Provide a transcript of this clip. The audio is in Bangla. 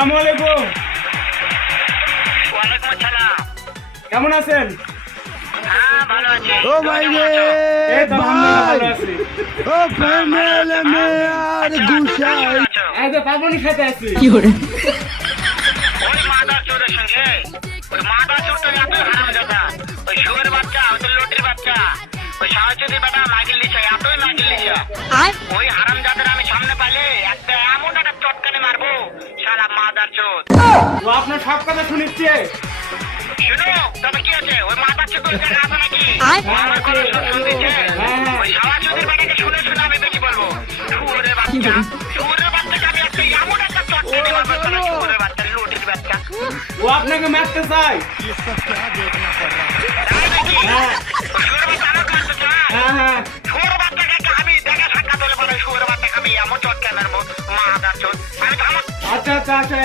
আসসালামু আলাইকুম। ওয়ালাইকুম আসসালাম। কেমন আছেন? হ্যাঁ ভালো আছি। ও ভাই রে এই তো আলহামদুলিল্লাহ ভালো আছি। ও ফ্যামিলি মে আর গুশাই এই তো পাবনি খেতে আছি। ওই মাদার চোরের সঙ্গে ওই মাদার চোরটা এতই হারামজাদা, ওই শুয়োর বাচ্চা, ওই তো লটির বাচ্চা, ওই সাহচুদি বেটা মাগিল লিসা, এতই মাগিল লিসা। ওই হারামজাদার আমি সামনে পাইলে একটা এমন একটা চটকানি মারবো, শালা মাদার চোর। তো আপনার সব কথা শুনেছি। শুনো তবে কি আছে, ওই মাদার চোর তোর জায়গা আছে নাকি? আমার কথা শুনতেছে। ওই সাহচুদির বেটাকে শুনে শুনে আমি বেশি বলবো। শুয়োরের বাচ্চা, শুয়োরের বাচ্চাকে আমি একটা এমন একটা চটকানি মারবো, শালা শুয়োরের বাচ্চা, লটির বাচ্চা। ও আপনাকে মারতে চাই। তাই নাকি? হ্যাঁ শুয়োরের বাচ্চা আমাকে মারতে চায়? হ্যাঁ হ্যাঁ। শুয়োরের বাচ্চাকে আমি দেখা সাক্ষাৎ হলে পরে শুয়োরের বাচ্চাকে আমি এমন চটকানি মারবো, মাদার চোর। আমি তো আমার আচ্ছা আচ্ছা আচ্ছা।